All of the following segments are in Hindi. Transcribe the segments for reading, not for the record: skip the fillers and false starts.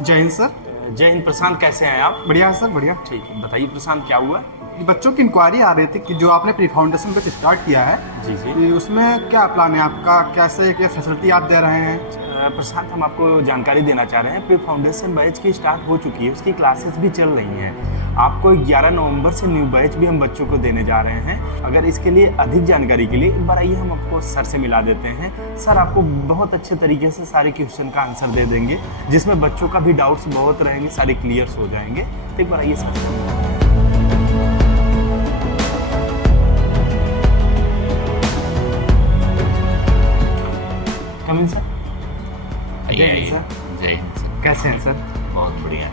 जय हिंद सर। जय हिंद प्रशांत, कैसे हैं आप? बढ़िया सर, बढ़िया। ठीक है, बताइए प्रशांत क्या हुआ? ये बच्चों की इंक्वायरी आ रही थी कि जो आपने प्री फाउंडेशन बैच स्टार्ट किया है, जी जी। कि उसमें क्या प्लान है आपका, कैसे क्या फैसिलिटी आप दे रहे हैं? प्रशांत, हम आपको जानकारी देना चाह रहे हैं, प्री फाउंडेशन बैच की स्टार्ट हो चुकी है, उसकी क्लासेस भी चल रही हैं। आपको 11 नवंबर से न्यू बैच भी हम बच्चों को देने जा रहे हैं। अगर इसके लिए अधिक जानकारी के लिए एक बार आइए हम आपको सर से मिला देते हैं। सर आपको बहुत अच्छे तरीके से सारे क्वेश्चन का आंसर दे देंगे, जिसमें बच्चों का भी डाउट्स बहुत रहेंगे, सारे क्लियर्स हो जाएंगे। तो एक बार आइए सर से मिलाते हैं। कम इन सर। जय हिंद सर। जय हिंद सर। कैसे हैं सर? बहुत बढ़िया।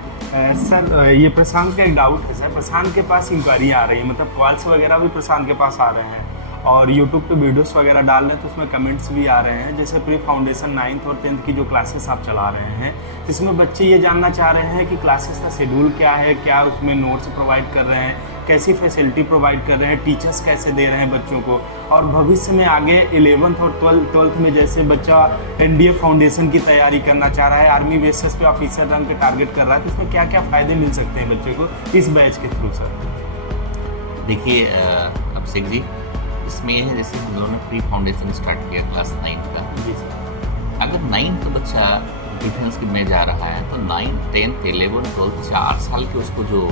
सर ये प्रशांत का एक डाउट है सर। प्रशांत के पास इंक्वायरी आ रही है, मतलब कॉल्स वगैरह भी प्रशांत के पास आ रहे हैं और यूट्यूब पे वीडियोस वगैरह डाल रहे हैं, तो उसमें कमेंट्स भी आ रहे हैं। जैसे प्री फाउंडेशन 9th और 10th की जो क्लासेस आप चला रहे हैं, इसमें बच्चे ये जानना चाह रहे हैं कि क्लासेस का शेड्यूल क्या है, क्या उसमें नोट्स प्रोवाइड कर रहे हैं, कैसी फैसिलिटी प्रोवाइड कर रहे हैं, टीचर्स कैसे दे रहे हैं बच्चों को, और भविष्य में आगे 11th और 12th में जैसे बच्चा एनडीए फाउंडेशन की तैयारी करना चाह रहा है, आर्मी बेसिस पे ऑफिसर रंग पे टारगेट कर रहा है, तो उसमें क्या क्या फ़ायदे मिल सकते हैं बच्चे को इस बैच के थ्रू सर? देखिए अभिषेक जी, इसमें यह है जैसे हम लोगों ने प्री फाउंडेशन स्टार्ट किया क्लास 9 का। जी सर। अगर 9 का बच्चा डिफेंस में जा रहा है तो 9, 10, 11, 12 4 साल की उसको जो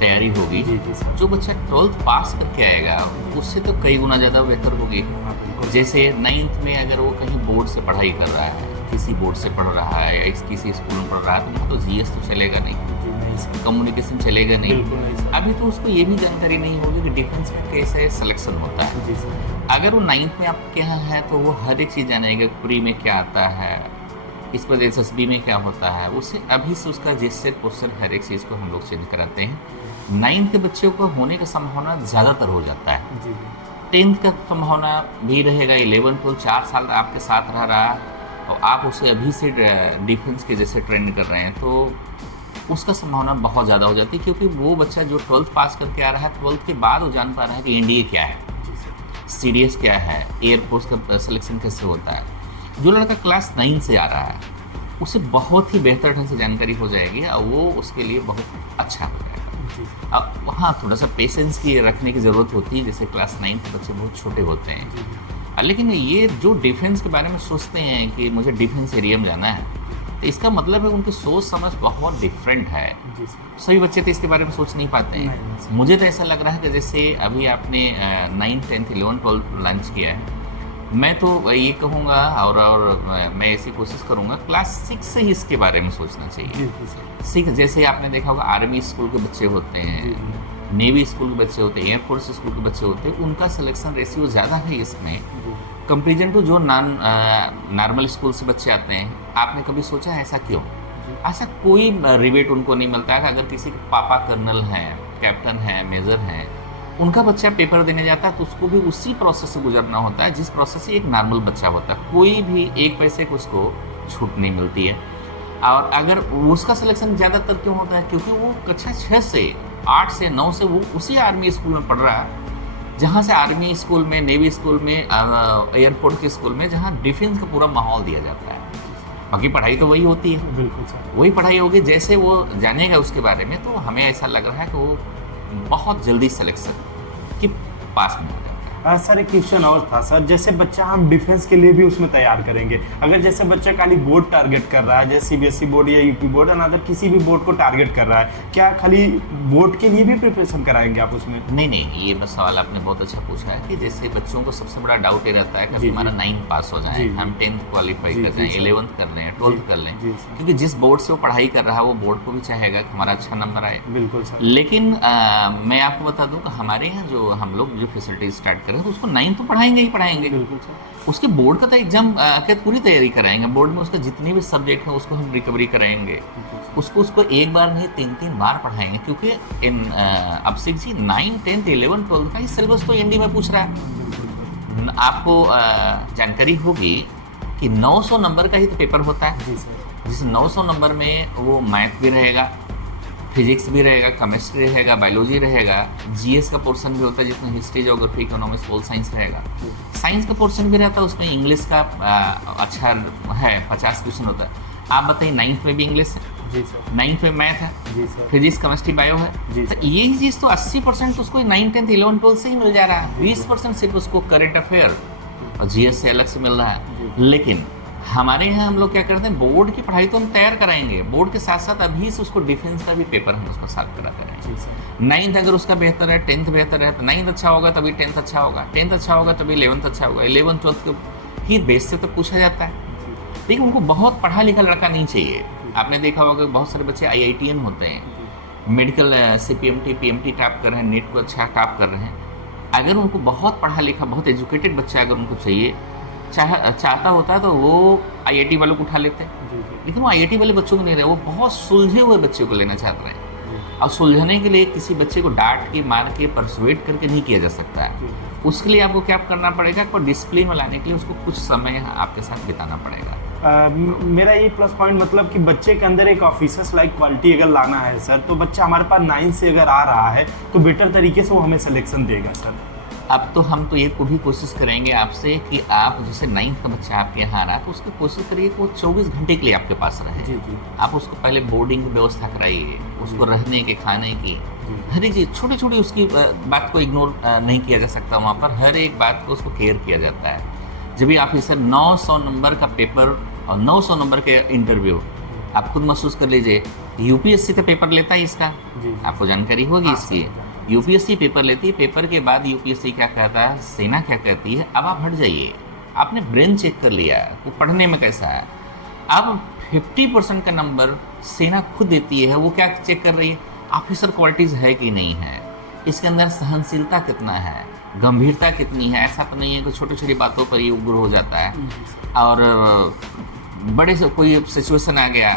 तैयारी होगी, जी जी सर। जो बच्चा 12th पास करके आएगा उससे तो कई गुना ज़्यादा बेहतर होगी। हाँ, बिल्कुल। जैसे 9th में अगर वो कहीं बोर्ड से पढ़ाई कर रहा है, किसी बोर्ड से पढ़ रहा है या किसी स्कूल में पढ़ रहा है, तो वहाँ तो जीएस तो चलेगा नहीं, जी नहीं सर। कम्युनिकेशन चलेगा नहीं। बिल्कुल नहीं सर। अभी तो उसको ये भी जानकारी नहीं होगी कि डिफेंस में कैसे सिलेक्शन होता है। जी सर। अगर वो 9th में आपके यहाँ है तो वो हर एक चीज़ जानेगा, प्री में क्या आता है, इस पर SSB में क्या होता है, उसे अभी से उसका जिससे क्वेश्चन हर एक चीज़ को हम लोग चेंज कराते हैं। 9th के बच्चों को होने का संभावना ज़्यादातर हो जाता है। जी 10th का संभावना भी रहेगा। 11 12 4 साल आपके साथ रह रहा है और आप उसे अभी से डिफेंस के जैसे ट्रेंड कर रहे हैं, तो उसका संभावना बहुत ज़्यादा हो जाती है, क्योंकि वो बच्चा जो 12th पास करके आ रहा है, 12th के बाद वो जान पा रहा है कि एनडीए क्या है, सीडीएस क्या है, एयरफोर्स का सिलेक्शन कैसे होता है। जो लड़का क्लास 9 से आ रहा है उसे बहुत ही बेहतर ढंग से जानकारी हो जाएगी और वो उसके लिए बहुत अच्छा हो जाएगा। अब हाँ, थोड़ा सा पेशेंस की रखने की ज़रूरत होती है, जैसे क्लास 9 के बच्चे बहुत छोटे होते हैं। लेकिन ये जो डिफेंस के बारे में सोचते हैं कि मुझे डिफेंस एरिया में जाना है, तो इसका मतलब है उनकी सोच समझ बहुत डिफरेंट है। जी। सभी बच्चे तो इसके बारे में सोच नहीं पाते हैं। नहीं। मुझे तो ऐसा लग रहा है कि जैसे अभी आपने 9th 10th 11 12 लॉन्च किया है, मैं तो ये कहूँगा और मैं ऐसी कोशिश करूँगा क्लास 6 से ही इसके बारे में सोचना चाहिए। जी सर। सीख, जैसे आपने देखा होगा आर्मी स्कूल के बच्चे होते हैं, नेवी स्कूल के बच्चे होते हैं, एयरफोर्स स्कूल के बच्चे होते हैं, उनका सिलेक्शन रेशियो ज़्यादा है इसमें कंपेरिजन टू जो नॉर्मल स्कूल से बच्चे आते हैं। आपने कभी सोचा है ऐसा क्यों? ऐसा कोई रिबेट उनको नहीं मिलता है। अगर किसी के पापा कर्नल हैं, कैप्टन हैं, मेजर हैं, उनका बच्चा पेपर देने जाता है तो उसको भी उसी प्रोसेस से गुजरना होता है जिस प्रोसेस से एक नॉर्मल बच्चा होता है। कोई भी एक पैसे को उसको छूट नहीं मिलती है। और अगर उसका सिलेक्शन ज़्यादातर क्यों होता है? क्योंकि वो कक्षा 6 से 8 से 9 से वो उसी आर्मी स्कूल में पढ़ रहा है, जहाँ से आर्मी स्कूल में, नेवी स्कूल में, एयरफोर्स के स्कूल में, जहाँ डिफेंस का पूरा माहौल दिया जाता है। बाकी पढ़ाई तो वही होती है। बिल्कुल सर। वही पढ़ाई होगी। जैसे वो जानेगा उसके बारे में, तो हमें ऐसा लग रहा है कि वो बहुत जल्दी सिलेक्शन की पास में हो जाता है। सर एक क्वेश्चन और था सर, जैसे बच्चा हम डिफेंस के लिए भी उसमें तैयार करेंगे, अगर जैसे बच्चा खाली बोर्ड टारगेट कर रहा है, जैसे सीबीएसई बोर्ड या यूपी बोर्ड, अनदर किसी भी बोर्ड को टारगेट कर रहा है, क्या खाली बोर्ड के लिए भी प्रिपरेशन कराएंगे आप उसमें? नहीं, ये बस सवाल आपने बहुत अच्छा पूछा है कि जैसे बच्चों को सबसे बड़ा डाउट ये रहता है कि जी, हमारा जी। 9 पास हो जाए, जी, हम 10th क्वालिफाई जी, कर जाएं, जी, सर। 11th कर लें, 12th कर लें, जी, सर। क्योंकि जिस बोर्ड से वो पढ़ाई कर रहा है वो बोर्ड को भी चाहेगा कि हमारा अच्छा नंबर आए। बिल्कुल सर। लेकिन मैं आपको बता दूं कि हमारे यहाँ जो हम लोग जो फैसिलिटी स्टार्ट कर रहे हैं, तो उसको 9 तो पढ़ाएंगे ही पढ़ाएंगे। बिल्कुल सर। उसके बोर्ड का तो एग्जाम के पूरी तैयारी कराएंगे। बोर्ड में उसका जितने भी सब्जेक्ट हैं उसको हम रिकवरी कराएंगे। उसको एक बार नहीं 3 बार पढ़ाएंगे, क्योंकि इन अभिषेक जी 9, 10, 11, 12 का ही सिलेबस तो एनडी में पूछ रहा है। आपको जानकारी होगी कि 900 नंबर का ही तो पेपर होता है। जी सर। जिस 900 नंबर में वो मैथ भी रहेगा, फिजिक्स भी रहेगा, केमिस्ट्री रहेगा, बायोलॉजी रहेगा, जीएस का पोर्शन भी होता है जिसमें history, geography, economics, pol science रहेगा। साइंस का पोर्शन भी रहता है, उसमें इंग्लिश का अच्छा है, 50 क्वेश्चन होता है। आप बताइए 9th में भी इंग्लिश है, जी सर। 9th में मैथ है, जी सर। फिजिक्स केमिस्ट्री बायो है। जी तो सर। यही चीज़ तो 80% उसको 9, 10, 11, 12 से ही मिल जा रहा है। 20% सिर्फ उसको करंट अफेयर और जीएस से अलग से मिल रहा है। लेकिन हमारे यहाँ हम लोग क्या करते हैं, बोर्ड की पढ़ाई तो हम तैयार कराएंगे, बोर्ड के साथ साथ अभी से उसको डिफेंस का भी पेपर हम उसका साथ कराते रहेंगे। जी सर। 9th अगर उसका बेहतर है, 10th बेहतर है, तो 9th अच्छा होगा तभी 10th अच्छा होगा, 10th अच्छा होगा तभी 11th अच्छा होगा, 11th 12th के ही बेस से तो पूछा जाता है। देखिए उनको बहुत पढ़ा लिखा लड़का नहीं चाहिए। आपने देखा होगा बहुत सारे बच्चे IITian होते हैं, मेडिकल CPMT PMT टॉप कर रहे हैं, नेट को अच्छा टॉप कर रहे हैं। अगर उनको बहुत पढ़ा लिखा बहुत एजुकेटेड बच्चा अगर उनको चाहिए चाहता होता तो वो IIT वालों को उठा लेते हैं। लेकिन वो IIT वाले बच्चों को नहीं रहे, वो बहुत सुलझे हुए बच्चे को लेना चाहते हैं। और सुलझाने के लिए किसी बच्चे को डांट के मार के परसुएट करके नहीं किया जा सकता है। उसके लिए आपको क्या करना पड़ेगा, आपको डिसिप्लिन में लाने के लिए उसको कुछ समय आपके साथ बिताना पड़ेगा। मेरा ये प्लस पॉइंट मतलब कि बच्चे के अंदर एक ऑफिसर्स लाइक क्वालिटी अगर लाना है सर, तो बच्चा हमारे पास 9 से अगर आ रहा है तो बेटर तरीके से वो हमें सिलेक्शन देगा सर। अब तो हम तो ये को भी कोशिश करेंगे आपसे कि आप जैसे 9th का बच्चा आपके यहाँ आ रहा है तो उसकी कोशिश करिए कि वो 24 घंटे के लिए आपके पास रहे। जी जी। आप उसको पहले बोर्डिंग की व्यवस्था कराइए, उसको रहने के खाने की हर एक चीज़, छोटी छोटी उसकी बात को इग्नोर नहीं किया जा सकता। वहाँ पर हर एक बात को उसको केयर किया जाता है। जब भी ऑफिसर 900 नंबर का पेपर और 900 नंबर के इंटरव्यू, आप खुद महसूस कर लीजिए, UPSC का पेपर लेता है इसका, आपको जानकारी होगी इसकी। UPSC पेपर लेती है, पेपर के बाद UPSC क्या कहता है, सेना क्या कहती है। अब आप हट जाइए, आपने ब्रेन चेक कर लिया वो पढ़ने में कैसा है। अब 50% का नंबर सेना खुद देती है, वो क्या चेक कर रही है, ऑफिसर क्वालिटीज़ है कि नहीं है, इसके अंदर सहनशीलता कितना है, गंभीरता कितनी है। ऐसा तो नहीं है कि छोटी छोटी बातों पर ही उग्र हो जाता है। और बड़े से कोई सिचुएशन आ गया,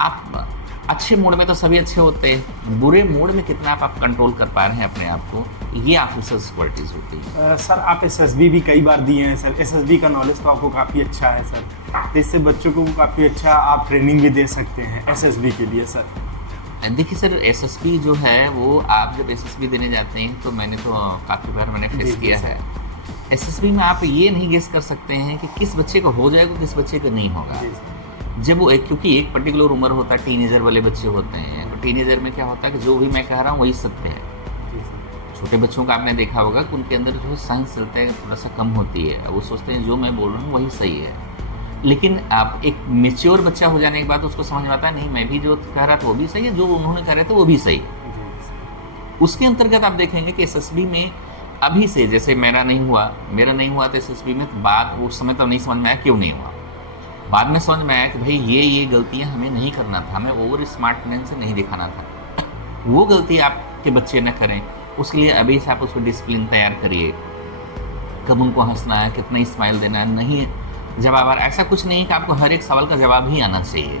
आप अच्छे मूड में तो सभी अच्छे होते हैं, बुरे मूड में कितना आप कंट्रोल कर पा रहे हैं अपने आप को, ये ऑफिसर्स क्वालिटीज़ होती है। सर आप SSB भी कई बार दिए हैं सर, SSB का नॉलेज तो आपको काफ़ी अच्छा है सर, तो इससे बच्चों को काफ़ी अच्छा आप ट्रेनिंग भी दे सकते हैं SSB के लिए सर। देखिए सर, SSB जो है वो आप जब SSB देने जाते हैं तो मैंने तो काफ़ी बार मैंने फेस किया है। SSB में आप ये नहीं गेस कर सकते हैं कि किस बच्चे को हो जाएगा किस बच्चे को नहीं होगा। जब वो क्योंकि एक पर्टिकुलर उम्र होता है, टीनेजर वाले बच्चे होते हैं, तो टीनेजर में क्या होता है कि जो भी मैं कह रहा हूँ वही सत्य है। छोटे बच्चों का आपने देखा होगा कि उनके अंदर जो है सहनशीलता थोड़ा सा कम होती है, वो सोचते हैं जो मैं बोल रहा हूँ वही सही है। लेकिन आप एक मेच्योर बच्चा हो जाने के बाद उसको समझ में आता है नहीं, मैं भी जो कह रहा था वो भी सही है, जो उन्होंने कह रहे थे वो भी सही है। उसके अंतर्गत आप देखेंगे कि SSB में अभी से, जैसे मेरा नहीं हुआ तो SSB में बाद उस समय तो नहीं समझ में आया क्यों नहीं हुआ, बाद में समझ में आया कि भाई ये गलतियां हमें नहीं करना था, हमें ओवर स्मार्टनेस से नहीं दिखाना था। वो गलती आपके बच्चे न करें, उसके लिए अभी से आप उसको डिसिप्लिन तैयार करिए। कब उनको हंसना है, कितना स्माइल देना है, नहीं जवाब। ऐसा कुछ नहीं कि आपको हर एक सवाल का जवाब ही आना चाहिए,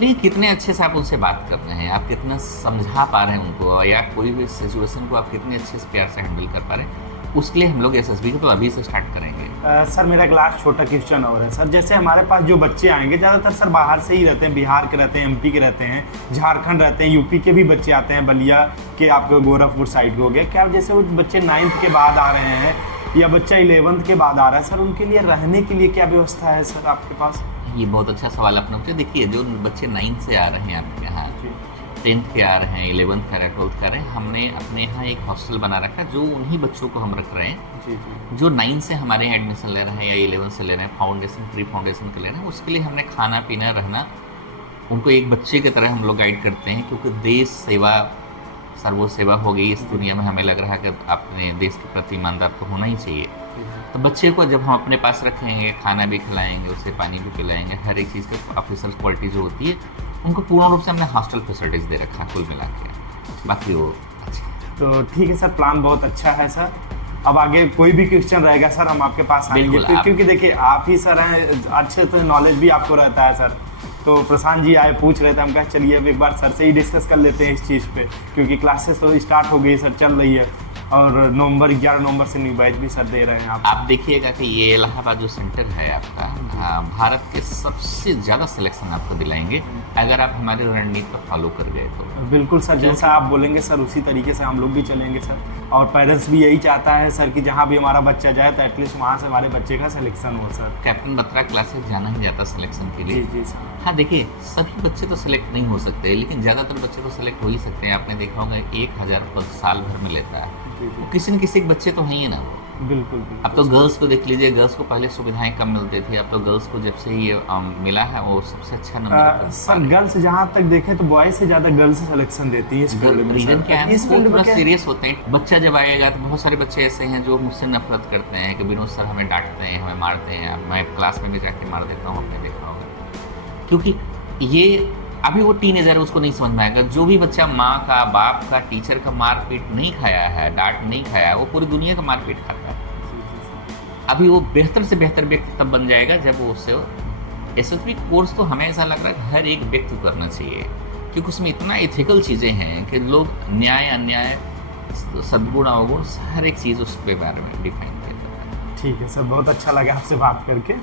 लेकिन कितने अच्छे से आप उनसे बात कर रहे हैं, आप कितना समझा पा रहे हैं उनको, या कोई भी सिचुएशन को आप कितने अच्छे से प्यार से हैंडल कर पा रहे हैं, उसके लिए हम लोग SSB को तो अभी से स्टार्ट करेंगे। सर मेरा क्लास छोटा क्वेश्चन और है सर, जैसे हमारे पास जो बच्चे आएंगे ज़्यादातर सर बाहर से ही रहते हैं, बिहार के रहते हैं, MP के रहते हैं, झारखंड रहते हैं, UP के भी बच्चे आते हैं, बलिया के आपके गोरखपुर साइड हो गए। क्या जैसे वो बच्चे 9th के बाद आ रहे हैं या बच्चा 11th के बाद आ रहा है सर, उनके लिए रहने के लिए क्या व्यवस्था है सर आपके पास? ये बहुत अच्छा सवाल आपने पूछा। देखिए जो बच्चे 9th से आ रहे हैं आपके यहाँ, 10th के आ रहे हैं, 11th का 12th का रहे हैं, हमने अपने यहाँ एक हॉस्टल बना रखा है जो उन्हीं बच्चों को हम रख रहे हैं जो 9 से हमारे यहाँ एडमिशन ले रहे हैं या 11 से ले रहे हैं, फाउंडेशन प्री फाउंडेशन के ले रहे हैं। उसके लिए हमने खाना पीना रहना उनको एक बच्चे की तरह हम लोग गाइड करते हैं, क्योंकि देश सेवा सर्वो सेवा हो गई इस दुनिया में। हमें लग रहा है कि अपने देश के प्रति ईमानदार तो होना ही चाहिए। तो बच्चे को जब हम अपने पास रखेंगे, खाना भी खिलाएंगे, उसे पानी भी पिलाएंगे, हर एक चीज़ का ऑफिसर क्वालिटी जो होती है उनको पूर्ण रूप से हमने हॉस्टल फैसिलिटीज़ दे रखा है कुल मिला के, बाकी वो अच्छी। तो ठीक है सर, प्लान बहुत अच्छा है सर। अब आगे कोई भी क्वेश्चन रहेगा सर हम आपके पास आएंगे, क्योंकि देखिए आप ही सर हैं, अच्छे तो नॉलेज भी आपको रहता है सर। तो प्रशांत जी आए पूछ रहे थे, हम कहा चलिए अब एक बार सर से ही डिस्कस कर लेते हैं इस चीज़ पे, क्योंकि क्लासेस तो स्टार्ट हो गई सर, चल रही है। और नवंबर 11 नवंबर से न्यू बैच भी सर दे रहे हैं आप देखिएगा कि ये इलाहाबाद जो सेंटर है आपका, भारत के सबसे ज़्यादा सिलेक्शन आपको दिलाएंगे अगर आप हमारे रणनीति को फॉलो कर गए तो। बिल्कुल सर, जैसा आप बोलेंगे सर उसी तरीके से हम लोग भी चलेंगे सर। और पेरेंट्स भी यही चाहता है सर कि जहाँ भी हमारा बच्चा जाए तो एटलीस्ट वहाँ से हमारे बच्चे का सिलेक्शन हो सर। कैप्टन बत्रा क्लासेस जाना ही जाता सिलेक्शन के लिए। जी सर। हाँ देखिए, सभी बच्चे तो सिलेक्ट नहीं हो सकते, लेकिन ज़्यादातर बच्चे तो सिलेक्ट हो ही सकते हैं। आपने देखा होगा 1000 पद साल भर में लेता है, तो किसी न किसी एक बच्चे तो हैं ही ना। बिल्कुल। अब तो गर्ल्स को देख लीजिए, गर्ल्स को पहले सुविधाएं कम मिलती थी, अब तो गर्ल्स को जब से ये मिला है वो सबसे अच्छा नंबर सर गर्ल्स जहाँ तक देखें तो बॉयज से ज़्यादा गर्ल्स सिलेक्शन देती है। रीजन क्या है, वो थोड़ा सीरियस होते हैं। बच्चा जब आएगा तो बहुत सारे बच्चे ऐसे हैं जो मुझसे नफरत करते हैं कि विनोद सर हमें डांटते हैं, हमें मारते हैं। मैं क्लास में भी जाके मार देता हूँ, आपने देखा होगा। क्योंकि ये अभी वो टीनेजर है, उसको नहीं समझ में आएगा। जो भी बच्चा माँ का, बाप का, टीचर का मारपीट नहीं खाया है, डांट नहीं खाया है, वो पूरी दुनिया का मारपीट खाता है। अभी वो बेहतर से बेहतर व्यक्ति तब बन जाएगा जब वो उससे एसएसबी कोर्स तो हमें ऐसा लग रहा है हर एक व्यक्ति करना चाहिए, क्योंकि उसमें इतना एथिकल चीज़ें हैं कि लोग न्याय अन्याय, सद्गुण अवगुण हर एक चीज़ उसके बारे में डिफाइन करता है। ठीक है सर, बहुत अच्छा लगा आपसे बात करके।